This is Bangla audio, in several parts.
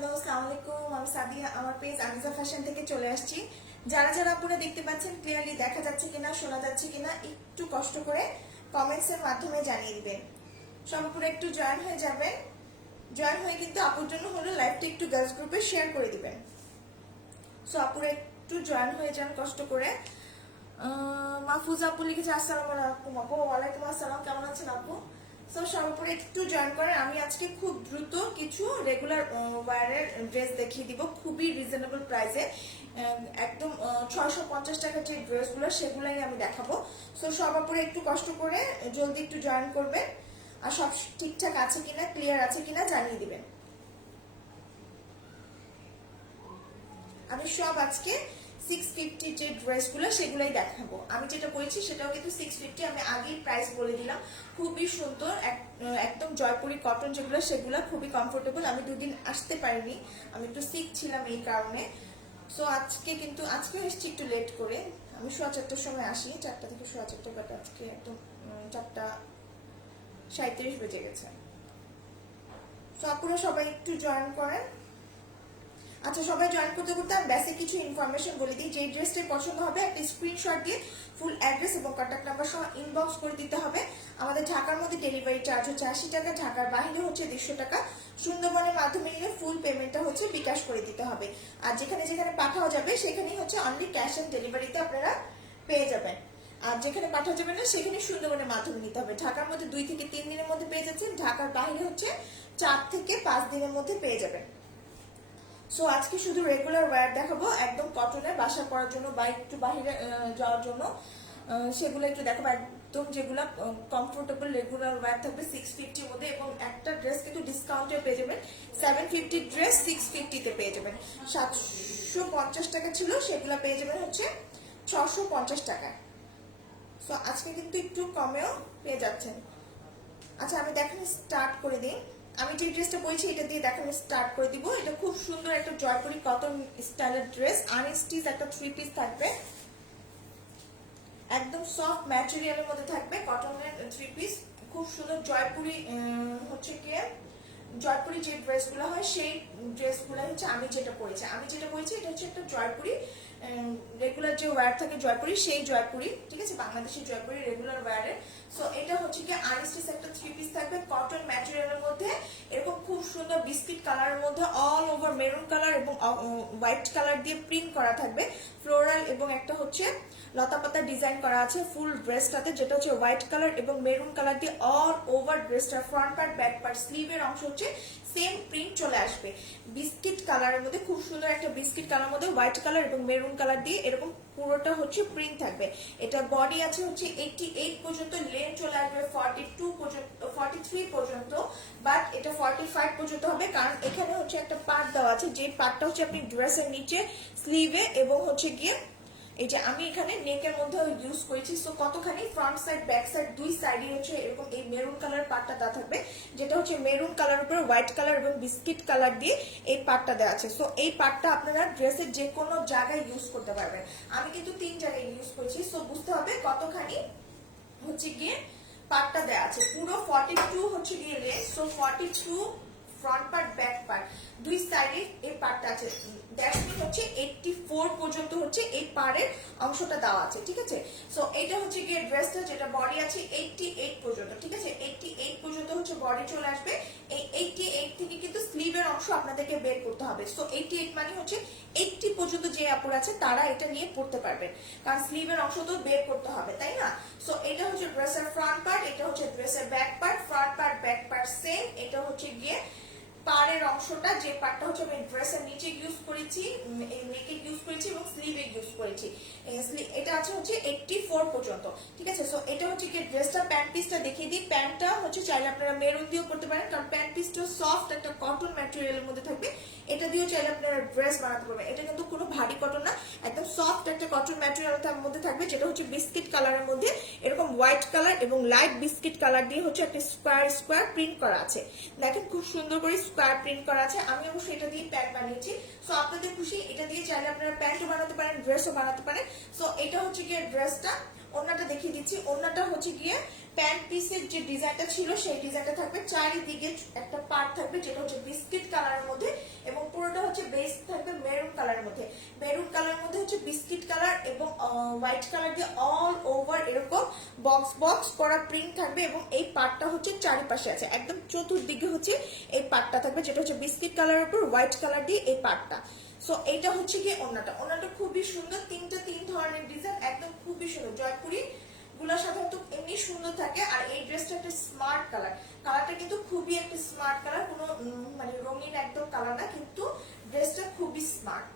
হ্যালো, আসসালামু আলাইকুম। আমি সাদিয়া, আমার পেজ আনিসা ফ্যাশন থেকে চলে আসছি। যারা যারা আপনারা দেখতে পাচ্ছেন ক্লিয়ারলি দেখা যাচ্ছে কিনা, শোনা যাচ্ছে কিনা একটু কষ্ট করে কমেন্টস এর মাধ্যমে জানিয়ে দিবেন। সব আপুরা একটু জয়েন হয়ে যাবেন। জয়েন হয়ে কিন্তু আপুর জন্য হলো লাইভটা একটু গার্লস গ্রুপে শেয়ার করে দিবেন। সো আপুরা একটু জয়েন হয়ে যান কষ্ট করে। মাহফুজ আপু লিখেছে আসসালামু আলাইকুম আপু। ওয়ালাইকুম আসসালাম, কেমন আছেন আপু? সো সর্বোপরি একটু জয়েন করেন। আমি আজকে খুব দ্রুত কিছু রেগুলার ওয়্যারের ড্রেস দেখিয়ে দিব খুবই রিজনেবল প্রাইসে। একদম 650 টাকার যে ড্রেসগুলো সেগুলাই আমি দেখাবো। সো সর্বোপরি একটু কষ্ট করে জলদি একটু জয়েন করবেন আর সব ঠিকঠাক আছে কিনা, ক্লিয়ার আছে কিনা জানিয়ে দিবেন। আমি সব আজকে 650 যে ড্রেসগুলো সেগুলাই দেখাবো। আমি যেটা করেছি সেটাও কিন্তু 650, আমি আগেই প্রাইস বলে দিলাম। খুবই সুন্দর, একদম জয়পুরি কটন যেগুলো সেগুলো খুবই কমফোর্টেবল। আমি দুদিন আসতে পারিনি, আমি একটু সিক ছিলাম এই কারণে। সো আজকে এসেছি একটু লেট করে। আমি 4:15টার সময় আসি, 4টা থেকে 4:15, বাট আজকে একদম 4:37 বেজে গেছে। সো আপনারা সবাই একটু জয়েন করেন। আচ্ছা, সবাই জয়েন করতে করতে আমি বেসিক কিছু ইনফরমেশন বলে দিই। যে ড্রেসটা পছন্দ হবে একটা স্ক্রিনশট দিয়ে ফুল অ্যাড্রেস এবং কন্ট্যাক্ট নাম্বার সহ ইনবক্স করে দিতে হবে। আমাদের ঢাকার মধ্যে ডেলিভারি চার্জ হচ্ছে 80 টাকা, ঢাকার বাইরে হচ্ছে 150 টাকা। সুন্দরবনের মাধ্যমে নিলে ফুল পেমেন্টটা হচ্ছে বিকাশ করে দিতে হবে। আর যেখানে যেখানে পাঠাও যাবে সেখানেই হচ্ছে অনলি ক্যাশ অন ডেলিভারিতে আপনারা পেয়ে যাবেন। আর যেখানে পাঠাও যাবে না সেখানে সুন্দরবনের মাধ্যমে নিতে হবে। ঢাকার মধ্যে 2 থেকে 3 দিনের মধ্যে পেয়ে যাচ্ছেন, ঢাকার বাইরে হচ্ছে 4 থেকে 5 দিনের মধ্যে পেয়ে যাবেন। সো আজকে শুধু রেগুলার ওয়্যার দেখাবো, একদম কটনের বাসা পরার জন্য বা একটু বাইরে যাওয়ার জন্য সেগুলো একটু দেখাবো। একদম যেগুলো কমফোর্টেবল রেগুলার ওয়্যার থাকবে 650 মধ্যে। এবং একটা ড্রেস কিন্তু ডিসকাউন্টে পেয়ে যাবেন। 750 ড্রেস 650 পেয়ে যাবেন। 750 টাকা ছিল, সেগুলো পেয়ে যাবেন হচ্ছে 650 টাকায়। সো আজকে কিন্তু একটু কমেও পেয়ে যাচ্ছেন। আচ্ছা, আমি দেখানো স্টার্ট করে দিই। আমি যে ড্রেসটা পরেছি এটা দিয়ে দেখানো স্টার্ট করে দিব। এটা খুব সুন্দর একটা জয়পুরি কটন স্টাইলের ড্রেস, আনস্টিচ একটা 3 পিস থাকবে, একদম সফট ম্যাটেরিয়ালের মধ্যে থাকবে, কটনের 3 পিস। খুব সুন্দর জয়পুরি হচ্ছে কি জয়পুরি যে ড্রেসগুলো হয় সেই ড্রেসগুলো হচ্ছে আমি যেটা পরেছি এটা হচ্ছে একটা জয়পুরি রেগুলার যে ওয়্যার থাকে জয়পুরি, সেই জয়পুরি, ঠিক আছে, বাংলাদেশের জয়পুরি রেগুলার ওয়্যারের। সো এটা হচ্ছে কি আনস্টিচ একটা 3 পিস থাকবে কটন ম্যাটেরিয়ালের মধ্যে, এরকম খুব সুন্দর বিস্কিট কালারের মধ্যে অল ওভার মেরুন কালার এবং হোয়াইট কালার দিয়ে প্রিন্ট করা থাকবে, ফ্লোরাল এবং একটা হচ্ছে লতা পাতা ডিজাইন করা আছে ফুল ড্রেসটাতে, যেটা হচ্ছে হোয়াইট কালার এবং মেরুন কালার দিয়ে অল ওভার ড্রেসটা। ফ্রন্ট পার্ট, ব্যাক পার্ট, স্লিভের অংশ হচ্ছে সেম প্রিন্ট চলে আসবে বিস্কিট কালারের মধ্যে। খুব সুন্দর একটা বিস্কিট কালার মধ্যে হোয়াইট কালার এবং মেরুন কালার দিয়ে এরকম পুরোটা হচ্ছে প্রিন্ট থাকবে। এটা বডি আছে হচ্ছে 88 পর্যন্ত, লেন্থ চলে আসবে 42 পর্যন্ত, 43 পর্যন্ত, বাট এটা 45 পর্যন্ত হবে। কারণ এখানে হচ্ছে একটা পার্ট দেওয়া আছে, যে পার্টটা হচ্ছে আপনি ড্রেসের নিচে স্লিভে এবং হচ্ছে গিয়ে এই যে আমি এখানে নেকের মধ্যে ইউজ করেছি। সো কতখানি ফ্রন্ট সাইড ব্যাক সাইড দুই সাইডে হচ্ছে এরকম এই মেরুন কালার পার্টটা দেওয়া থাকবে, যেটা হচ্ছে মেরুন কালার উপরে হোয়াইট কালার এবং বিস্কিট কালার দিয়ে এই পার্টটা দেওয়া আছে। সো এই পার্টটা আপনারা ড্রেসের যে কোনো জায়গায় ইউজ করতে পারবেন। আমি কিন্তু 3 জায়গায় ইউজ করেছি। সো বুঝতে হবে কতখানি হচ্ছে গিয়ে পার্টটা দেওয়া আছে। পুরো 42 হচ্ছে গিয়ে length. So 42 front part back part দুই সাইডে এই পার্টটা আছে। দ্যাট মিন হচ্ছে 84 পর্যন্ত হচ্ছে এই পাড়ের অংশটা দেওয়া আছে, ঠিক আছে। সো এটা হচ্ছে গিয়ে ড্রেসটা, যেটা বডি আছে 88 পর্যন্ত, ঠিক আছে। 88 পর্যন্ত হচ্ছে বডি চলে আসবে। এই 88 থেকে কিন্তু স্লিভের অংশ আপনাদেরকে বের করতে হবে। সো 88 মানে হচ্ছে 80 পর্যন্ত যে আপুর আছে তারা এটা নিয়ে পড়তে পারবেন, কারণ স্লিভের অংশ তো বের করতে হবে, তাই না। সো এটা হচ্ছে ড্রেসের ফ্রন্ট পার্ট, এটা হচ্ছে ড্রেসের back part. Front part back part same. এটা হচ্ছে গিয়ে পাড়ের অংশটা, যে পার্টটা হচ্ছে আমি ড্রেসের নিচে ইউজ করেছি, এই নেকে ইউজ করেছি এবং স্লিভে ইউজ করেছি। এটা আছে হচ্ছে 84 পর্যন্ত, ঠিক আছে। সো এটা হচ্ছে কি ড্রেসটা। প্যান্ট পিসটা দেখিয়ে দিই। প্যান্টটা হচ্ছে চাইলে আপনারা মেরুন দিয়েও করতে পারেন, কারণ প্যান্ট পিসটা সফট একটা কটন ম্যাটেরিয়ালের মধ্যে থাকবে। এটা দিয়েও চাইলে আপনারা ড্রেস বানাতে পারবেন। এটা কিন্তু কোনো ভারী কটন না, একদম সফট একটা কটন ম্যাটেরিয়ালের মধ্যে থাকবে, যেটা হচ্ছে বিস্কিট কালারের মধ্যে এরকম হোয়াইট কালার এবং লাইট বিস্কিট কালার দিয়ে হচ্ছে একটা স্কোয়ার স্কোয়ার প্রিন্ট করা আছে। দেখেন খুব সুন্দর করে স্কোয়ার প্রিন্ট করা আছে। আমি অবশ্যই এটা দিয়ে প্যান্ট বানিয়েছি। সো আপনাদের খুশি, এটা দিয়ে চাইলে আপনারা প্যান্টও বানাতে পারেন, ড্রেসও বানাতে পারেন। সো এটা হচ্ছে গিয়ে ড্রেসটা। ওড়নাটা দেখিয়ে দিচ্ছি। ওড়নাটা হচ্ছে গিয়ে প্যান্ট পিসের যে ডিজাইনটা ছিল সেই ডিজাইনটা থাকবে, চারিদিকে একটা পার্ট থাকবে যেটা হচ্ছে বিস্কিট কালারের মধ্যে, এবং পুরোটা হচ্ছে বেস থাকবে মেরুন কালারের মধ্যে। মেরুন কালারের মধ্যে হচ্ছে বিস্কিট কালার এবং হোয়াইট কালার দিয়ে অল ওভার এরকম বক্স বক্স করা প্রিন্ট থাকবে, এবং এই পার্টটা হচ্ছে চারিপাশে আছে, একদম চতুর্দিকে হচ্ছে এই পার্টটা থাকবে যেটা হচ্ছে বিস্কিট কালারের উপর হোয়াইট কালার দিয়ে এই পার্টটা। সো এইটা হচ্ছে কি ওনাটা খুবই সুন্দর, তিন ধরনের ডিজাইন, একদম খুবই সুন্দর। জয়পুরি গুলা সাধারণত এমনি সুন্দর থাকে, আর এই ড্রেসটা একটা স্মার্ট কালারটা কিন্তু খুবই একটা স্মার্ট কালার, কোনো মানে রঙিন একদম কালার না, কিন্তু ড্রেসটা খুবই স্মার্ট।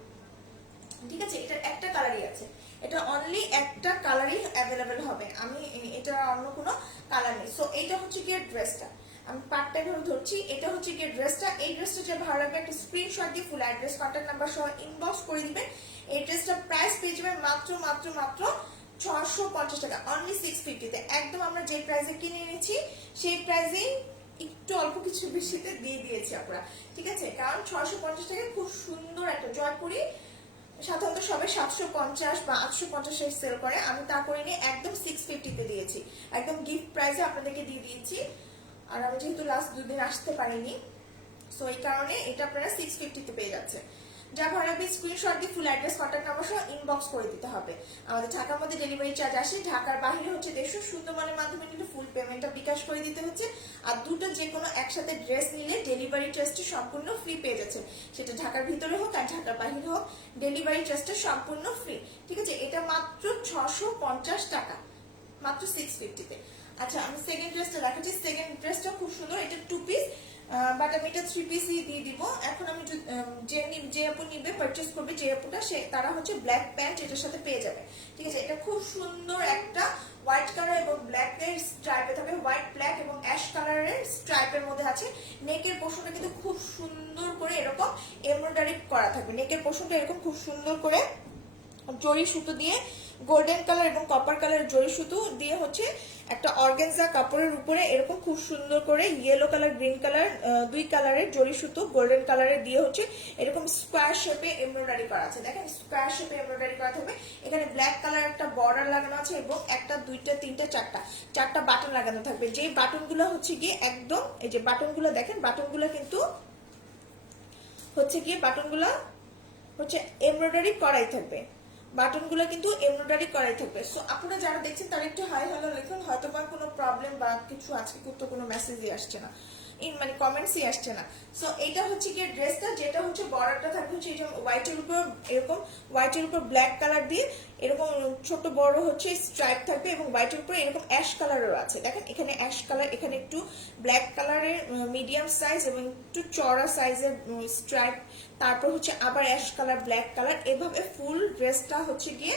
ঠিক আছে, এটা একটা কালারই আছে, এটা অনলি একটা কালারই অ্যাভেলেবেল হবে, আমি এটা অন্য কোনো কালার নেই। সো এইটা হচ্ছে গিয়ে ড্রেসটা, আমি পার্টটা ভাবে ধরছি, এটা হচ্ছে গিয়ে ড্রেসটা। এই ড্রেসটা যে ভালো লাগবে একটা স্ক্রিনশট দিয়ে ফুল অ্যাড্রেস কন্ট্যাক্ট নাম্বার সহ ইনবক্স করে দিবেন। এই ড্রেসটা প্রাইস পেয়ে যাবেন মাত্র মাত্র মাত্র 650 টাকা, অনলি 650 তে। একদম আমরা যে প্রাইসে কিনে এনেছি সেই প্রাইসেই একটু অল্প কিছু বেশিতে দিয়ে দিয়েছি আমরা, ঠিক আছে, কারণ 650 টাকায় খুব সুন্দর একটা জয়পুরি সাধারণত সবাই 750 বা 850 সেল করে, আমি তা করে নিয়ে একদম 650 তে দিয়েছি, একদম গিফট প্রাইসে আপনাদেরকে দিয়ে দিয়েছি। আর আমি যেহেতু লাস্ট 2 দিন আসতে পারিনি, সো এই কারণে এটা আপনারা 650 তে পেয়ে যাচ্ছে। যা ভালো লাগবে স্ক্রিনশট দিয়ে ফুল অ্যাড্রেস কন্ট্যাক্ট নাম্বার সহ ইনবক্স করে দিতে হবে। আমাদের ঢাকার মধ্যে ডেলিভারি চার্জ আসে, ঢাকার বাইরে হচ্ছে 150, সুন্দরবনের মাধ্যমে নিলে ফুল পেমেন্টটা বিকাশ করে দিতে হচ্ছে। আর দুটো যে কোনো একসাথে ড্রেস নিলে ডেলিভারি চার্জটা সম্পূর্ণ ফ্রি পেয়ে যাচ্ছে, সেটা ঢাকার ভিতরে হোক আর ঢাকার বাইরে হোক, ডেলিভারি চার্জটা সম্পূর্ণ ফ্রি। ঠিক আছে, এটা মাত্র 650 টাকা, মাত্র 650 তে। আচ্ছা, আমি সেকেন্ড ড্রেসটা দেখাচ্ছি। সেকেন্ড ড্রেসটা খুব সুন্দর, এটা 2 পিস, বাট আমি এটা 3 পিসই দিয়ে দিব। এখন আমি যে আপু নিবে, পারচেস করবে যে আপুটা, সে তারা হচ্ছে ব্ল্যাক প্যান্ট এটার সাথে পেয়ে যাবে। ঠিক আছে, এটা খুব সুন্দর একটা হোয়াইট কালার এবং ব্ল্যাক এর স্ট্রাইপে থাকবে, হোয়াইট ব্ল্যাক এবং অ্যাশ কালারের স্ট্রাইপের মধ্যে আছে। নেকের পোর্শনটা কিন্তু খুব সুন্দর করে এরকম এমব্রয়ডারি করা থাকবে, নেকের পোর্শনটা এরকম খুব সুন্দর করে জরি সুতো দিয়ে, গোল্ডেন কালার এবং কপার কালার জরি সুতো দিয়ে হচ্ছে একটা অর্গানজা কাপড়ের উপরে এরকম খুব সুন্দর করে ইয়েলো কালার গ্রিন কালার দুই কালারের জরি সুতো গোল্ডেন কালারের দিয়ে হচ্ছে এরকম স্কোয়ার শেপে এমব্রয়ডারি করা আছে। দেখেন স্কোয়ার শেপে এমব্রয়ডারি করা থাকবে, এখানে ব্ল্যাক কালার একটা বর্ডার লাগানো আছে এবং একটা দুইটা তিনটা চারটা বাটন লাগানো থাকবে। যেই বাটনগুলো হচ্ছে গিয়ে একদম, এই যে বাটনগুলো দেখেন, বাটনগুলো কিন্তু হচ্ছে গিয়ে বাটনগুলো হচ্ছে এমব্রয়ডারি করাই থাকবে, বাটনগুলো কিন্তু এমব্রয়ডারি করাই থাকবে। সো আপনারা যারা দেখছেন তারা একটু হাই হ্যালো লিখুন, হয়তো বা কোনো প্রবলেম বা কিছু আজকে তো কোনো মেসেজই আসছে না, মানে কমেন্টসই আসছে না। সো এইটা হচ্ছে গিয়ে ড্রেসটা, যেটা হচ্ছে বর্ডারটা থাকবে হচ্ছে এটা হোয়াইটের উপর এরকম, হোয়াইটের উপর ব্ল্যাক কালার দিয়ে এরকম ছোট বড় হচ্ছে স্ট্রাইপ থাকবে, এবং হোয়াইটের উপর এরকম অ্যাশ কালারেরও আছে। দেখেন এখানে অ্যাশ কালার, এখানে একটু ব্ল্যাক কালারের মিডিয়াম সাইজ এবং একটু চড়া সাইজের স্ট্রাইপ, তারপর হচ্ছে আবার অ্যাশ কালার ব্ল্যাক কালার, এভাবে ফুল ড্রেসটা হচ্ছে গিয়ে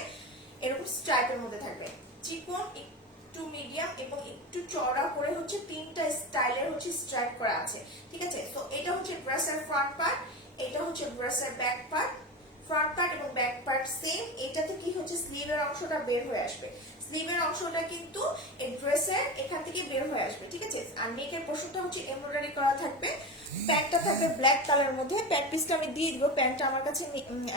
এরকম স্ট্রাইপের মধ্যে থাকবে, চিকন একটু মিডিয়াম এবং একটু চড়া করে হচ্ছে তিনটা স্টাইলের হচ্ছে স্ট্রাইপ করা আছে। ঠিক আছে, তো এটা হচ্ছে ড্রেসের ফ্রন্ট পার্ট, এটা হচ্ছে ড্রেসের ব্যাক পার্ট, ফ্রন্ট পার্ট এবং ব্যাক পার্ট সেম। এটাতে কি হচ্ছে স্লিভের অংশটা বের হয়ে আসবে, স্লিভের অংশটা কিন্তু এই ড্রেসের এখান থেকে বের হয়ে আসবে। ঠিক আছে, আর নেকের পোর্শনটা হচ্ছে এমব্রয়ডারি করা থাকবে, প্যান্টটা থাকবে ব্ল্যাক কালার মধ্যে। প্যান্ট পিসটা আমি দিয়ে দিব, প্যান্টটা আমার কাছে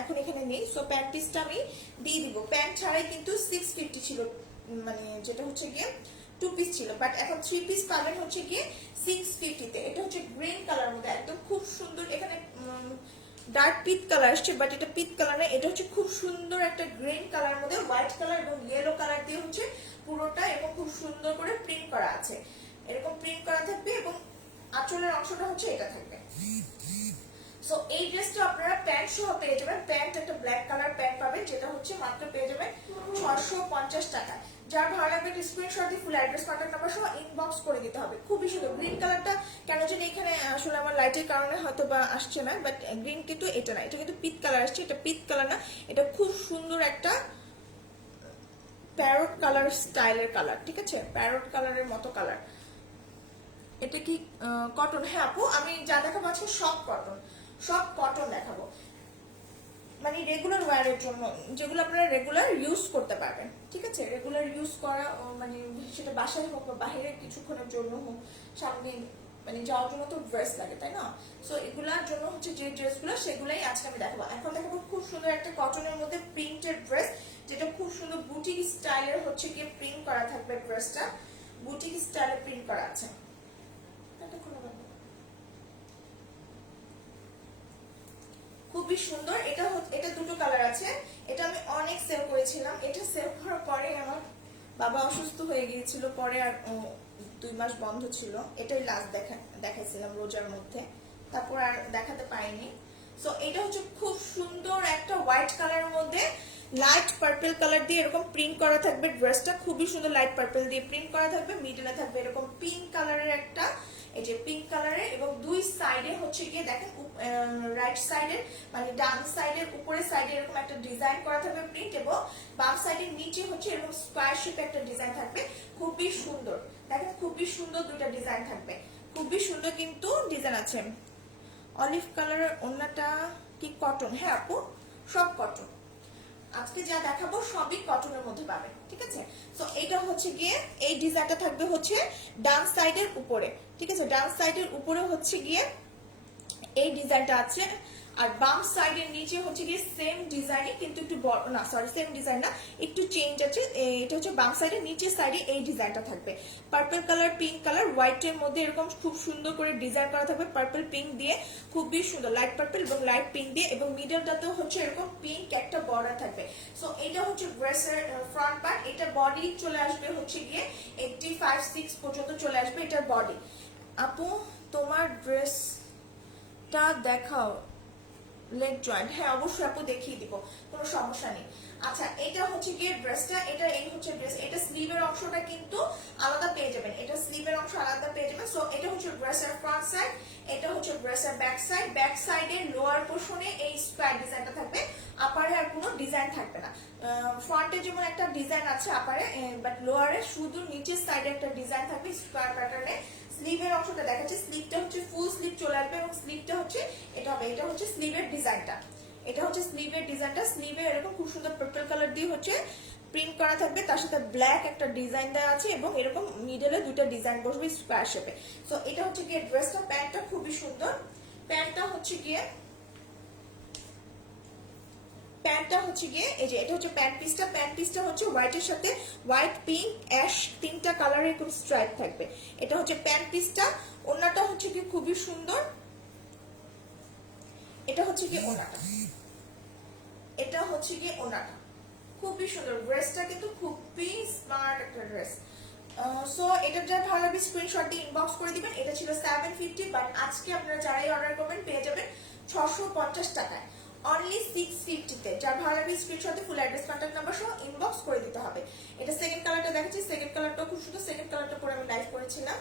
এখন এখানে নেই, সো প্যান্ট পিসটা আমি দিয়ে দিব। প্যান্ট ছাড়াই কিন্তু 650 ছিল, মানে যেটা হচ্ছে গিয়ে 2 পিস ছিল, বাট এখন 3 পিস পাবেন হচ্ছে গিয়ে 650 তে। এটা হচ্ছে গ্রিন কালার মধ্যে একদম খুব সুন্দর, এখানে ডার্ক পিট কালার আসছে, বাট এটা পিট কালার না, এটা হচ্ছে খুব সুন্দর একটা গ্রিন কালার মধ্যে হোয়াইট কালার এবং ইয়েলো কালার দিয়ে হচ্ছে পুরোটা এবং খুব সুন্দর করে প্রিন্ট করা আছে, এরকম প্রিন্ট করা থাকবে এবং আঁচলের অংশটা হচ্ছে এটা থাকবে। সো এই ড্রেসটা আপনারা প্যান্ট সহ পেয়ে যাবেন, প্যান্ট একটা ব্ল্যাক কালার প্যান্ট পাবেন, যেটা হচ্ছে মাত্র পেয়ে যাবেন 650 টাকা। যার ভালো লাগবে স্ক্রিনশট দিয়ে ফুল অ্যাড্রেস কন্ট্যাক্ট নাম্বার সহ ইনবক্স করে দিতে হবে। খুবই সুন্দর গ্রিন কালারটা, কেন জানি এখানে আসলে আমার লাইটের কারণে হয়তো বা আসছে না, বাট গ্রিন কিন্তু এটা না, এটা কিন্তু পিট কালার আসছে, এটা পিট কালার না, এটা খুব সুন্দর একটা প্যারট কালার স্টাইলের কালার। ঠিক আছে, প্যারট কালারের মতো কালার। এটা কি কটন? হ্যাঁ আপু, আমি যা দেখাবো আজকে সব কটন, সব কটন দেখাবো, মানে রেগুলার ওয়্যারের জন্য, যেগুলো আপনারা রেগুলার ইউজ করতে পারবেন। ঠিক আছে, রেগুলার ইউজ করা, মানে সেটা বাসায় হোক বা বাইরে কিছুক্ষণের জন্য হোক, সামনে মানে যাওয়ার জন্য তো ড্রেস লাগে, তাই না? সো এগুলার জন্য হচ্ছে যে ড্রেসগুলো, সেগুলাই আজকে আমি দেখাবো। এখন দেখাবো খুব সুন্দর একটা কটনের মধ্যে প্রিন্টেড ড্রেস, যেটা খুব সুন্দর বুটিক স্টাইলের হচ্ছে গিয়ে প্রিন্ট করা থাকবে ড্রেসটা। বুটিক স্টাইলে প্রিন্ট করা আছে। এটা খুবই সুন্দর। এটা দুটো কালার আছে। এটা আমি অনেক সেল করেছিলাম। এটা সেল করার পরে আমার বাবা অসুস্থ হয়ে গিয়েছিল, পরে আর 2 মাস বন্ধ ছিল। এটাই লাস্ট দেখাইছিলাম রোজার মধ্যে, তারপর আর দেখাতে পাইনি। সো এটা হচ্ছে খুব সুন্দর একটা হোয়াইট কালারের মধ্যে লাইট পার্পল কালার দিয়ে এরকম প্রিন্ট করা থাকবে। ড্রেসটা খুবই সুন্দর, লাইট পার্পল দিয়ে প্রিন্ট করা থাকবে। মিডলে থাকবে এরকম পিঙ্ক কালারের একটা, এই যে পিঙ্ক কালারের, এবং দুই সাইডে হচ্ছে গিয়ে দেখেন রাইট সাইডের মানে ডান সাইডের উপরের সাইডে এরকম একটা ডিজাইন করা থাকবে প্রিন্ট, এবং বাম সাইডের নিচে হচ্ছে এরকম স্কয়ার শেপে একটা ডিজাইন থাকবে। খুবই সুন্দর, দেখেন খুবই সুন্দর দুইটা ডিজাইন থাকবে, খুবই সুন্দর কিন্তু ডিজাইন আছে। অলিভ কালারের ওড়নাটা কি কটন? হ্যাঁ আপু, সব কটন। আজকে যা দেখাবো সবই কটনের মধ্যে পাবেন, ঠিক আছে। তো এটা হচ্ছে গিয়ে এই ডিজাইনটা থাকবে হচ্ছে ডান সাইডের উপরে, ঠিক আছে। ডান সাইডের উপরে হচ্ছে গিয়ে এই ডিজাইনটা আছে, আর বাম সাইডের নিচে হচ্ছে গিয়ে সেম ডিজাইনই কিন্তু একটু বড়, না সরি সেম ডিজাইন না, একটু চেঞ্জ আছে। এটা হচ্ছে বাম সাইডের নিচের সাইডে এই ডিজাইনটা থাকবে পার্পল কালার, পিঙ্ক কালার, হোয়াইটের মধ্যে এরকম খুব সুন্দর করে ডিজাইন করা থাকবে পার্পল পিঙ্ক দিয়ে, খুবই সুন্দর লাইট পার্পল এবং লাইট পিঙ্ক দিয়ে, এবং মিডলটাতেও হচ্ছে এরকম পিঙ্ক একটা বর্ডার থাকবে। সো এটা হচ্ছে ড্রেসের ফ্রন্ট পার্ট। এটা বডি চলে আসবে হচ্ছে গিয়ে 85-6 পর্যন্ত চলে আসবে এটার বডি। আপু তোমার ড্রেসটা দেখাও, লেগ জয়েন্ট। হ্যাঁ অবশ্যই আপু দেখিয়ে দিব, কোনো সমস্যা নেই। আচ্ছা এটা হচ্ছে গিয়ে ড্রেসটা, এটা এই হচ্ছে ড্রেস। এটা স্লিভের অংশটা কিন্তু আলাদা পেয়ে যাবেন, এটা স্লিভের অংশ আলাদা পেয়ে যাবেন। সো এটা হচ্ছে ড্রেসের ফ্রন্ট সাইড, এটা হচ্ছে ড্রেসের ব্যাক সাইড। ব্যাক সাইডের লোয়ার পোর্শনে এই স্কয়ার ডিজাইনটা থাকবে, আপারে আর কোনো ডিজাইন থাকবে না। ফ্রন্টে যেমন একটা ডিজাইন আছে আপারে, বাট লোয়ারে শুধু নিচের সাইডে একটা ডিজাইন থাকবে স্কয়ার প্যাটার্নে। স্লিভের অংশটা দেখাচ্ছে, স্লিভটা হচ্ছে ফুল স্লিভ চলে আসবে, এবং স্লিভটা হচ্ছে এটা হবে, এটা হচ্ছে স্লিভের ডিজাইনটা, এটা হচ্ছে স্লিভের ডিজাইনটা। স্লিভে এরকম খুব সুন্দর পার্পল কালার দিয়ে হচ্ছে প্রিন্ট করা থাকবে, তার সাথে ব্ল্যাক একটা ডিজাইন দেওয়া আছে, এবং এরকম মিডলে দুটো ডিজাইন বসবে স্কয়ার শেপে। সো এটা হচ্ছে গিয়ে ড্রেসটা। প্যান্টটা খুবই সুন্দর। প্যান্টটা হচ্ছে গিয়ে এই যে এটা হচ্ছে প্যান্ট পিসটা। প্যান্ট পিসটা হচ্ছে হোয়াইটের সাথে হোয়াইট, পিঙ্ক, অ্যাশ তিনটা কালারের এরকম স্ট্রাইপ থাকবে। এটা হচ্ছে প্যান্ট পিসটা। ওড়নাটা হচ্ছে কি খুবই সুন্দর। এটা হচ্ছে কি ওড়নাটা, এটা হচ্ছে কি ওড়নাটা, খুবই সুন্দর। ড্রেসটা কিন্তু খুবই স্মার্ট একটা ড্রেস। সো এটা যা ভালো লাগবে স্ক্রিনশট দিয়ে ইনবক্স করে দিবেন। এটা ছিল 750, বাট আজকে আপনারা যারাই অর্ডার করবেন পেয়ে যাবেন 650 টাকায়, অনলি 650 তে। যার ভালো লাগবে স্ক্রিনশটে ফুল অ্যাড্রেস কন্টাক্ট নাম্বার সহ ইনবক্স করে দিতে হবে। এটা সেকেন্ড কালারটা দেখাচ্ছি, সেকেন্ড কালারটাও খুব সুন্দর। সেকেন্ড কালারটা পরে আমি লাইভ করেছিলাম।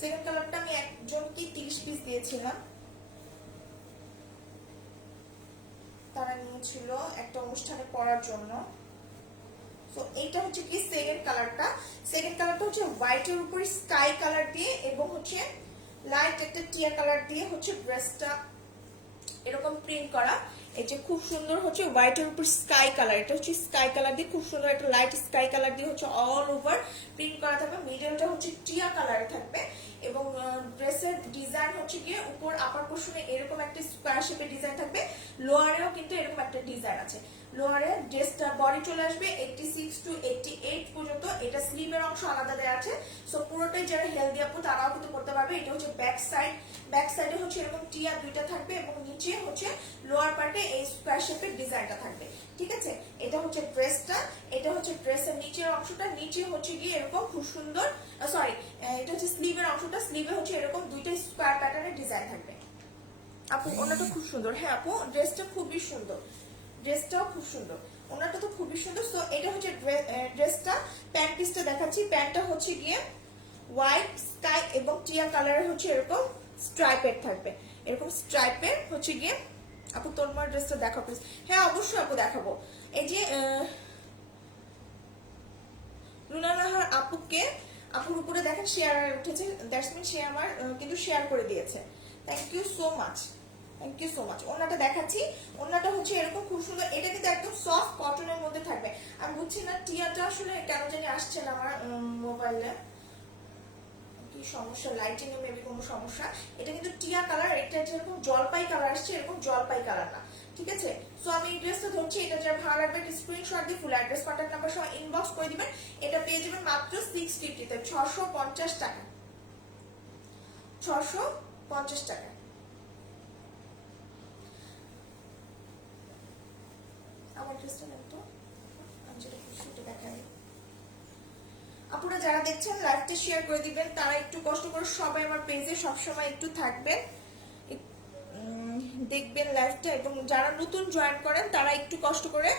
সেকেন্ড কালারটা আমি একজনকে 30 পিস দিয়েছিলাম, তারা নিয়েছিল একটা অনুষ্ঠানে পরার জন্য। সো এইটা হচ্ছে কি সেকেন্ড কালারটা। সেকেন্ড কালারটা হচ্ছে হোয়াইটের উপর স্কাই কালার দিয়ে, এবং হচ্ছে লাইট একটা টিয়া কালার দিয়ে হচ্ছে ড্রেসটা এরকম প্রিন্ট করা। এই যে খুব সুন্দর হচ্ছে হোয়াইটের উপর স্কাই কালার, এটা হচ্ছে স্কাই কালার দিয়ে খুব সুন্দর একটা লাইট স্কাই কালার দিয়ে হচ্ছে অল ওভার প্রিন্ট করা থাকবে। মিডলটা হচ্ছে টিয়া কালারে থাকবে, এবং ড্রেসের ডিজাইন হচ্ছে গিয়ে উপর আপার পোর্শনে এরকম একটা স্কয়ার শেপের ডিজাইন থাকবে। লোয়ারেও কিন্তু এরকম একটা ডিজাইন আছে। লোয়ারে ড্রেসটা বডি চলে আসবে 86 to 88 পর্যন্ত। এটা স্লিভের অংশ আলাদা দেওয়া আছে। সো পুরোটাই যারা হেলদি আপু তারাও কিন্তু করতে পারবে। এটা হচ্ছে ব্যাক সাইড। ব্যাক সাইডে হচ্ছে এরকম টিয়া দুইটা থাকবে, এবং নিচে হচ্ছে লোয়ার পার্টে এই স্কয়ার শেপের ডিজাইনটা থাকবে, ঠিক আছে। এটা হচ্ছে ড্রেসটা। এটা হচ্ছে ড্রেসের নিচের অংশটা। নিচে হচ্ছে গিয়ে এরকম খুব সুন্দর, সরি এটা হচ্ছে স্লিভের অংশটা। স্লিভে হচ্ছে এরকম দুইটা স্কয়ার প্যাটার্নের ডিজাইন থাকবে। আপু ওনাটা খুব সুন্দর। হ্যাঁ আপু ড্রেসটা খুবই সুন্দর, ড্রেসটাও খুব সুন্দর, ওনাটা তো খুবই সুন্দর। সো এটা হচ্ছে ড্রেসটা। প্যান্ট পিসটা দেখাচ্ছি। প্যান্টটা হচ্ছে গিয়ে হোয়াইট, স্কাই এবং টিয়া কালারের হচ্ছে এরকম স্ট্রাইপের থাকবে, এরকম স্ট্রাইপের হচ্ছে গিয়ে। আপু তোমার ড্রেসটা দেখাও প্লিজ। হ্যাঁ অবশ্যই আপু দেখাবো। এই যে লুনা নাহার আপুকে, আপুর উপরে দেখেন শেয়ার উঠেছে, দ্যাটস মিন সে আমার কিন্তু শেয়ার করে দিয়েছে। Thank you so much, thank you so much. ওনাটা দেখাচ্ছি। ওনাটা হচ্ছে এরকম খুব সুন্দর। এটা কিন্তু একদম সফট কটনের মধ্যে থাকবে। আমি বুঝছি না টিয়াটা আসলে কেন জানি আসছে না আমার মোবাইলে, কি সমস্যা, লাইটিং এ মেবি কোনো সমস্যা। এটা কিন্তু টিয়া কালার, এটা যেরকম জলপাই কালার আসছে, এরকম জলপাই কালার না, ঠিক আছে। সো আমি এই ড্রেসটা ধরছি, এটা যারা ভালো লাগবে স্ক্রিনশট দিয়ে ফুল অ্যাড্রেস কন্টাক্ট নাম্বার সহ ইনবক্স করে দিবেন। এটা পেয়ে যাবেন মাত্র 650 তে, 650 টাকা, 650 টাকা। আমার ড্রেসটা নেন তো, আমি যেটা সেটা দেখাই। আপনারা যারা দেখছেন লাইভটা শেয়ার করে দিবেন, তারা একটু কষ্ট করে সবাই আমার পেজে সবসময় একটু থাকবেন, দেখবেন লাইভটা, এবং যারা নতুন জয়েন করেন তারা একটু কষ্ট করে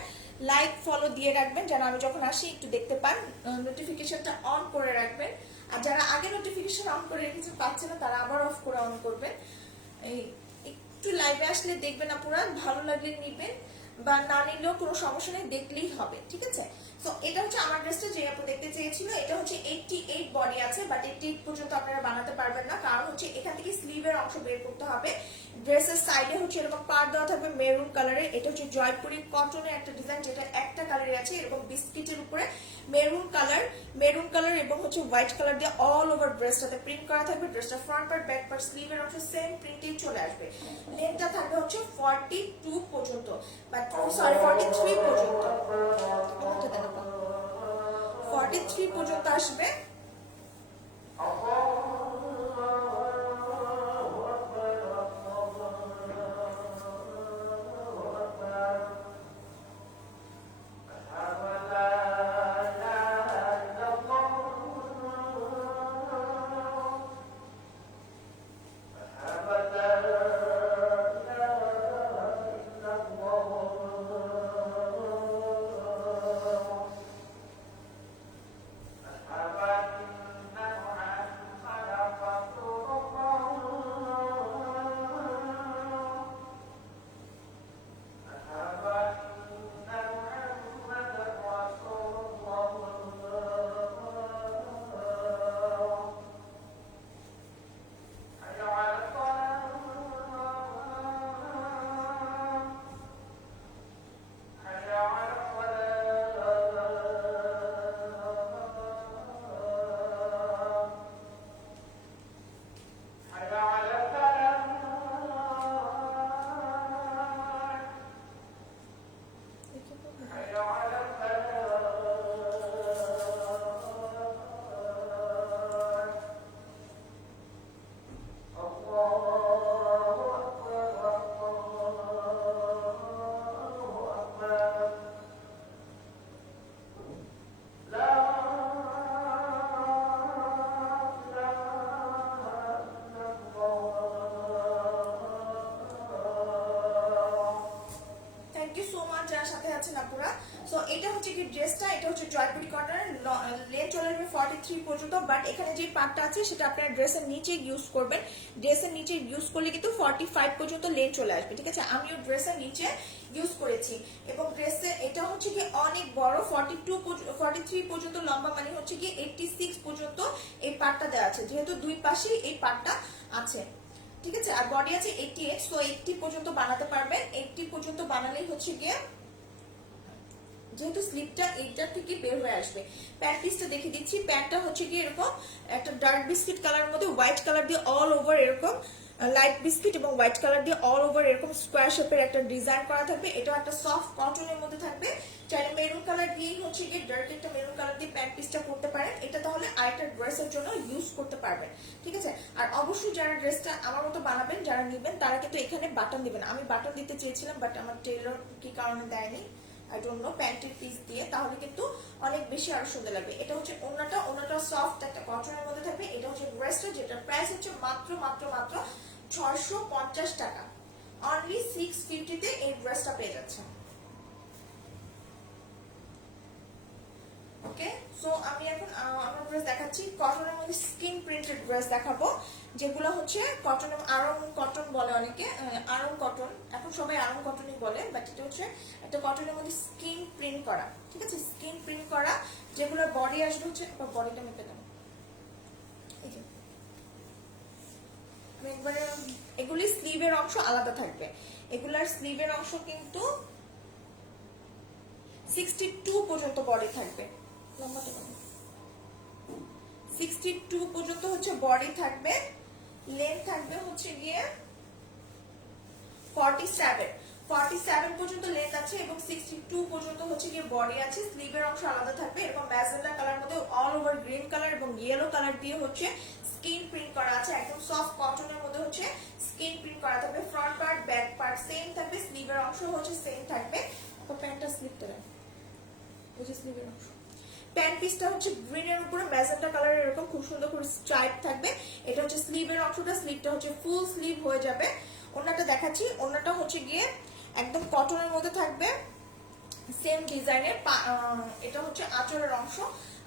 লাইক ফলো দিয়ে রাখবেন, যেন আমি যখন আসি একটু দেখতে পান। নোটিফিকেশনটা অন করে রাখবেন, আর যারা আগে নোটিফিকেশন অন করে রেখেছেন পাচ্ছেন না, তারা আবার অফ করে অন করবেন। একটু লাইভে আসলে দেখবেন আপনারা, ভালো লাগলে নিবেন, বা না নিলেও কোনো সমস্যা নেই, দেখলেই হবে, ঠিক আছে। সো এটা হচ্ছে আমার ড্রেসটা, যে আপনি দেখতে চেয়েছিল। এটা হচ্ছে 88 বডি আছে, বাট 88 পর্যন্ত আপনারা বানাতে পারবেন না, কারণ হচ্ছে এখান থেকে স্লিভের অংশ বের করতে হবে। ড্রেসের সাইডে হচ্ছে এরকম পার্ট দেওয়া থাকবে মেরুন কালারের। এটা হচ্ছে জয়পুরি কটনের একটা ডিজাইন, যেটা একটা কালারে আছে, এরকম বিস্কিটের উপরে মেরুন কালার এবং হচ্ছে হোয়াইট কালার দিয়ে অল ওভার ড্রেসটাতে প্রিন্ট করা থাকবে। ড্রেসটা ফ্রন্ট পার্ট, ব্যাক পার্ট, স্লিভের অংশ সেম প্রিন্টেই চলে আসবে। লেন্থটা থাকবে হচ্ছে 42 পর্যন্ত, বাট সরি 43 পর্যন্ত, 43 পর্যন্ত আসবে। সেটা আপনার ড্রেসের নিচে ইউজ করবেন, ড্রেসের নিচে ইউজ করলে কিন্তু 45 পর্যন্ত লেন চলে আসবে, ঠিক আছে। আমিও ড্রেসের নিচে ইউজ করেছি, এবং ড্রেসে এটা হচ্ছে কি অনেক বড়, 43 পর্যন্ত লম্বা, মানে হচ্ছে কি 86 পর্যন্ত এই পার্টটা দেওয়া আছে, যেহেতু দুই পাশেই এই পার্টটা আছে, ঠিক আছে। আর বডি আছে 88, সো 80 পর্যন্ত বানাতে পারবেন। 80 পর্যন্ত বানালেই হচ্ছে গিয়ে, যেহেতু স্লিপটা এইটার থেকে বের হয়ে আসবে। প্যান্ট পিসটা দেখে দিচ্ছি। প্যান্টটা হচ্ছে কি এরকম একটা ডার্ক বিস্কিট কালারের মধ্যে হোয়াইট কালার দিয়ে অল ওভার, এরকম লাইট বিস্কিট এবং হোয়াইট কালার দিয়ে অল ওভার এরকম স্কোয়ার শেপের একটা ডিজাইন করা থাকবে। এটা একটা সফট কটনের মধ্যে থাকবে। চাইলে মেরুন কালার দিয়েই হচ্ছে গিয়ে ডার্ক একটা মেরুন কালার দিয়ে প্যান্ট পিসটা করতে পারেন। এটা তাহলে আরেকটা ড্রেসের জন্য ইউজ করতে পারবেন, ঠিক আছে। আর অবশ্যই যারা ড্রেসটা আমার মতো বানাবেন, যারা নেবেন, তারা কিন্তু এখানে বাটন দিবেন। আমি বাটন দিতে চেয়েছিলাম, বাট আমার টেলর কি কারণে দেয়নি, আই ডোন্ট নো, প্যান্টের পিস দিয়ে, তাহলে কিন্তু অনেক বেশি আরো সুন্দর লাগবে। এটা হচ্ছে ওনাটা সফট একটা কটনের মধ্যে থাকবে। এটা হচ্ছে ড্রেসটা, যেটা প্রাইস হচ্ছে মাত্র 650 টাকা। অনলি 650 তে এই ড্রেসটা পেয়ে যাচ্ছে। ওকে, সো আমি এখন আমার ড্রেস দেখাচ্ছি। কটনের মধ্যে স্কিন প্রিন্টেড ড্রেস দেখাবো, যেগুলো হচ্ছে কটনের, আরং কটন বলে অনেকে, আরং কটন, এখন সবাই আরং কটনই বলে, বাট এটা হচ্ছে একটা কটনের মধ্যে স্কিন প্রিন্ট করা, ঠিক আছে। স্কিন প্রিন্ট করা, যেগুলোর বডি আসবে হচ্ছে, বডিটা মেপে দেবো, এই যে একবারে, এগুলি স্লিভের অংশ আলাদা থাকবে। এগুলার স্লিভের অংশ কিন্তু 62 পর্যন্ত বডি থাকবে, 62 পর্যন্ত হচ্ছে বডি থাকবে। লেন্থ থাকবে হচ্ছে গিয়ে 47 47 পর্যন্ত লেন্থ আছে এবং 62 পর্যন্ত হচ্ছে গিয়ে বডি আছে। স্লিভের অংশ আলাদা থাকবে। এরকম ম্যাজেন্টা কালার মধ্যে অল ওভার গ্রিন কালার এবং ইয়েলো কালার দিয়ে হচ্ছে স্কিন প্রিন্ট করা আছে। একদম সফট কটনের মধ্যে হচ্ছে স্কিন প্রিন্ট করা থাকবে। Front part back part same থাকবে। স্লিভের অংশ হচ্ছে সেম থাকবে। প্যান্টটা স্লিপটা দেন, ওই যে স্লিভের অংশ। প্যান্ট পিসটা হচ্ছে গ্রিনের উপরে ম্যাজেন্টা কালারের এরকম খুব সুন্দর করে স্ট্রাইপ থাকবে। এটা হচ্ছে স্লিভের অংশটা। স্লিভটা হচ্ছে ফুল স্লিভ হয়ে যাবে। ওনাটা দেখাচ্ছি। ওনাটা হচ্ছে গিয়ে একদম কটনের মধ্যে থাকবে, সেম ডিজাইনের। এটা হচ্ছে আঁচলের অংশ।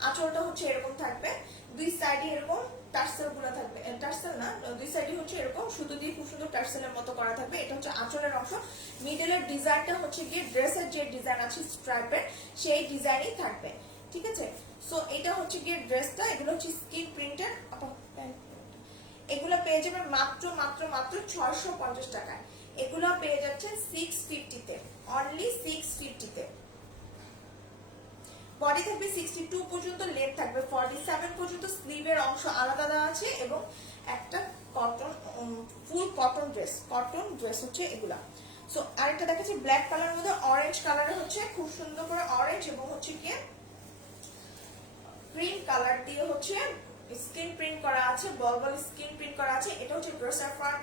আঁচলটা হচ্ছে এরকম থাকবে, দুই সাইডে এরকম টার্সেল গুলো থাকবে। টার্সেল না, দুই সাইডে হচ্ছে এরকম সুতো দিয়ে খুব সুন্দর টার্সেলের মতো করা থাকবে। এটা হচ্ছে আঁচলের অংশ। মিডলের ডিজাইনটা হচ্ছে গিয়ে ড্রেসের যে ডিজাইন আছে স্ট্রাইপের, সেই ডিজাইনই থাকবে। ঠিক আছে, সো এটা হচ্ছে গিয়ে ড্রেসটা। এগুলো হচ্ছে স্কিন প্রিন্টের। এগুলো পেয়ে যাবেন মাত্র মাত্র মাত্র 650 টাকায়। এগুলো পেয়ে যাচ্ছেন 650 তে, অনলি 650 তে। বডি থাকবে 62 পর্যন্ত, লেন্থ থাকবে 47 পর্যন্ত। স্লিভের অংশ আলাদা দেওয়া আছে এবং একটা কটন, ফুল কটন ড্রেস হচ্ছে এগুলা। সো আরেকটা দেখাচ্ছি ব্ল্যাক কালার মধ্যে অরেঞ্জ কালারে হচ্ছে খুব সুন্দর করে অরেঞ্জ এবং হচ্ছে কি গ্রিন কালার দিয়ে হচ্ছে স্ক্রিন প্রিন্ট করা আছে, বল বল স্ক্রিন প্রিন্ট করা আছে। এটা হচ্ছে ড্রেসের ফ্রন্ট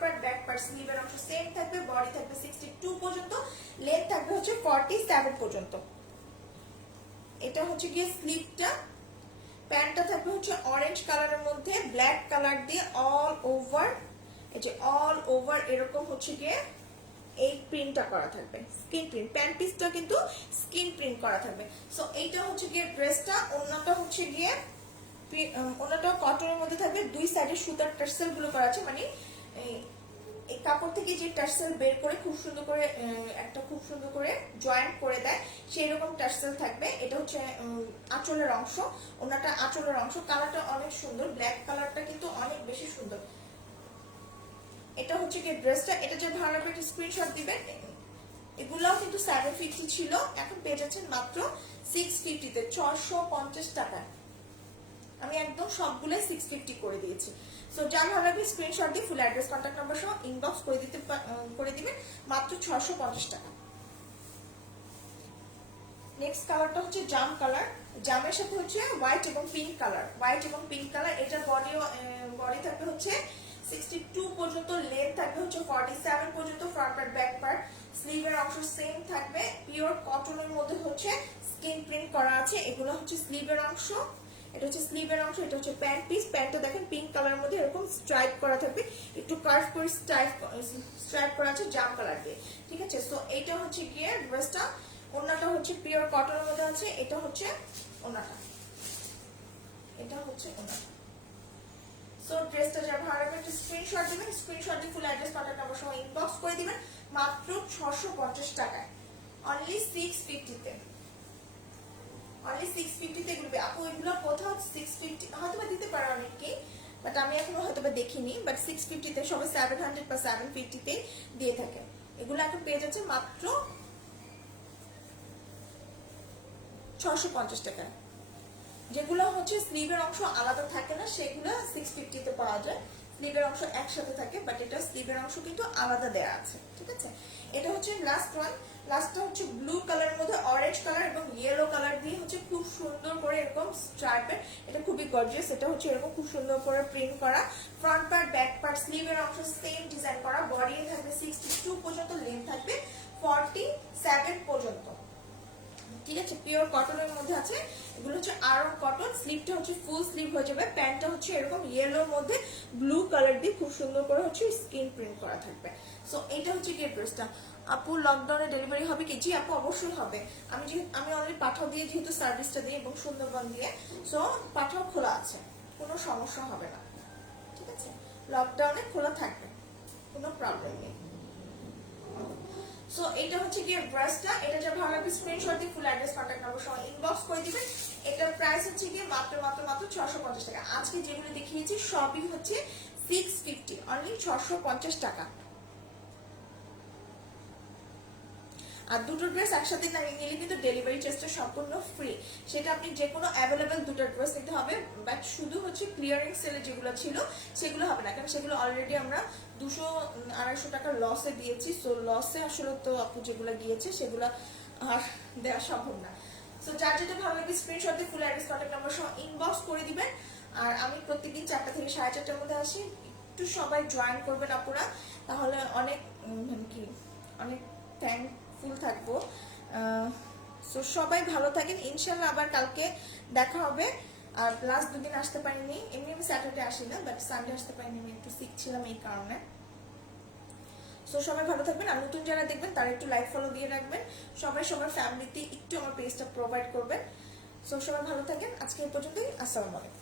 পার্ট ব্যাক পার্ট। স্লিভের অংশ সেম থাকবে। বডি থাকবে 62 পর্যন্ত, লেন্থ থাকবে হচ্ছে 47 পর্যন্ত। এটা হচ্ছে গিয়ে স্লিভটা। প্যান্টটা থাকবে হচ্ছে অরেঞ্জ কালারের মধ্যে ব্ল্যাক কালার দিয়ে অল ওভার, এই যে অল ওভার এরকম হচ্ছে গিয়ে এই প্রিন্টটা করা থাকবে, স্কিন প্রিন্ট। প্যান্ট পিসটা কিন্তু স্কিন প্রিন্ট করা থাকবে। সো এইটা হচ্ছে গিয়ে ড্রেসটা। ওন্নাটা হচ্ছে গিয়ে ওন্নাটা কটনের মধ্যে থাকবে। দুই সাইডে সুতার টার্সেল গুলো করা আছে, মানে এই কাপড় থেকে যে টার্সেল বের করে খুব সুন্দর করে একটা খুব সুন্দর করে জয়েন্ট করে দেয়, সেই রকম টার্সেল থাকবে। এটা হচ্ছে আঁচলের অংশ। ওনাটা আঁচলের অংশ। কালারটা অনেক সুন্দর, ব্ল্যাক কালারটা কিন্তু অনেক বেশি সুন্দর। এটা হচ্ছে কি ড্রেসটা। এটা যে ভালো লাগবে একটা স্ক্রিনশট দিবেন। এগুলাও কিন্তু 750 ছিল, এখন পেয়ে যাচ্ছেন মাত্র 650 তে, 650 টাকায়। আমি একদম সবগুলো 650 করে দিয়েছি। সো যার ভালো লাগবে স্ক্রিনশট দিয়ে ফুল অ্যাড্রেস কন্ট্যাক্ট নাম্বার সহ ইনবক্স করে দিবেন মাত্র 650 টাকা। নেক্সট কালারটা হচ্ছে জাম কালার। জামের সাথে হচ্ছে হোয়াইট এবং পিঙ্ক কালার। হোয়াইট এবং পিঙ্ক কালার। এটার বডি থাকবে হচ্ছে 62 পর্যন্ত, লেন্থ থাকবে হচ্ছে 47 পর্যন্ত। Front part back part. স্লিভের অংশ সেম থাকবে। পিওর কটনের মধ্যে হচ্ছে স্কিন প্রিন্ট করা আছে। এগুলো হচ্ছে স্লিভের অংশ। এটা হচ্ছে স্লিভের অংশ। এটা হচ্ছে প্যান্ট পিস। প্যান্টটা দেখেন পিঙ্ক কালারের মধ্যে এরকম স্ট্রাইপ করা থাকবে, একটু কার্ভ করে স্ট্রাইপ করা আছে জাম কালার দিয়ে। ঠিক আছে, সো এইটা হচ্ছে গিয়ে ড্রেসটা। ওন্নাটা হচ্ছে পিওর কটনের মধ্যে আছে। এটা হচ্ছে ওন্নাটা, এটা হচ্ছে ওন্নাটা। সো ড্রেসটা যা ভালো লাগবে একটা স্ক্রিনশট দিবেন। স্ক্রিনশট দিয়ে ফুল অ্যাড্রেস কন্ট্যাক্ট নাম্বার সহ ইনবক্স করে দিবেন মাত্র 650 টাকায়, অনলি 650 তে। অনলি 650 তে এগুলো। আপু এগুলো কোথাও 650 হয়তো দিতে পারে অনেকেই, বাট আমি এখনো হয়তো দেখিনি। বাট 650 তে সবাই 700 বা 750 তে দিয়ে থাকে। এগুলো এখন পেয়ে যাচ্ছে মাত্র 650 টাকা। যেগুলো হচ্ছে স্লিভের অংশ আলাদা থাকে না, সেগুলো 650 তে পাওয়া যায়। স্লিভের অংশ একসাথে থাকে, বাট এটা স্লিভের অংশ কিন্তু আলাদা দেয়া আছে। ঠিক আছে, এটা হচ্ছে লাস্ট ওয়ান। লাস্টটা হচ্ছে ব্লু কালারের মধ্যে অরেঞ্জ কালার এবং ইয়েলো কালার দিয়ে হচ্ছে খুব সুন্দর করে এরকম স্ট্রাইপের। এটা খুবই গর্জিয়াস। এটা হচ্ছে এরকম খুব সুন্দর করে প্রিন্ট করা। ফ্রন্ট পার্ট ব্যাক পার্ট স্লিভের অংশ সেম ডিজাইন করা। বডি থাকবে 62 পর্যন্ত, লেন্থ থাকবে 47 পর্যন্ত। ঠিক আছে, পিওর কটনের মধ্যে আছে। এগুলো হচ্ছে আরো কটন। স্লিভটা হচ্ছে ফুল স্লিভ হয়ে যাবে। প্যান্টটা হচ্ছে এরকম ইয়েলোর মধ্যে ব্লু কালার দিয়ে খুব সুন্দর করে হচ্ছে স্কিন প্রিন্ট করা থাকবে। সো এটা হচ্ছে গিয়ে ড্রেসটা। আপু লকডাউনে ডেলিভারি হবে কি? জি আপু অবশ্যই হবে। আমি অলরেডি পাঠাও দিয়ে যেহেতু সার্ভিসটা দিই এবং সুন্দরবন দিয়ে, সো পাঠাও খোলা আছে, কোনো সমস্যা হবে না। ঠিক আছে, লকডাউনে খোলা থাকবে, কোনো প্রবলেম নেই। সো এটা হচ্ছে গিয়ে ড্রেসটা। এটা যা ভালো লাগবে স্ক্রিনশট দিয়ে ফুল অ্যাড্রেস কন্ট্যাক্ট নাম্বার সহ ইনবক্স করে দিবেন। এটার প্রাইস হচ্ছে গিয়ে মাত্র মাত্র মাত্র 650 টাকা। আজকে যেগুলো দেখিয়েছি সবই হচ্ছে 650, অনলি 650 টাকা। আর দুটো ড্রেস একসাথে নিলে কিন্তু ডেলিভারি চার্জটা সম্পূর্ণ ফ্রি। সেটা আপনি যে কোনো অ্যাভেলেবেল দুটো ড্রেস নিতে হবে, বাট শুধু হচ্ছে ক্লিয়ারিং সেলে যেগুলো ছিল সেগুলো হবে না, কারণ সেগুলো অলরেডি আমরা 200-250 টাকা লসে দিয়েছি। সো লসে আসলে তো আপু যেগুলো গিয়েছে সেগুলো আর দেওয়া সম্ভব না। সো যার যেটা ভালো লাগে স্ক্রিনশট দিয়ে ফুল অ্যাড্রেস কন্ট্যাক্ট নাম্বার সহ ইনবক্স করে দিবেন। আর আমি প্রত্যেকদিন 4টা থেকে 4:30টার মধ্যে আসি, একটু সবাই জয়েন করবেন আপুরা, তাহলে অনেক মানে কি অনেক থ্যাঙ্কফুল থাকবো। সো সবাই ভালো থাকেন, ইনশাল্লাহ আবার কালকে দেখা হবে। আর লাস্ট 2 দিন আসতে পারিনি, এমনি আমি স্যাটারডে আসি না, বাট সানডে আসতে পারিনি, আমি একটু সিক ছিলাম এই কারণে। সো সবাই ভালো থাকবেন, আর নতুন যারা দেখবেন তারা একটু লাইক ফলো দিয়ে রাখবেন, সবাই সবার ফ্যামিলিতে একটু আমার পেজটা প্রোভাইড করবেন। সো সবাই ভালো থাকেন, আজকে এই পর্যন্তই, আসসালামু আলাইকুম।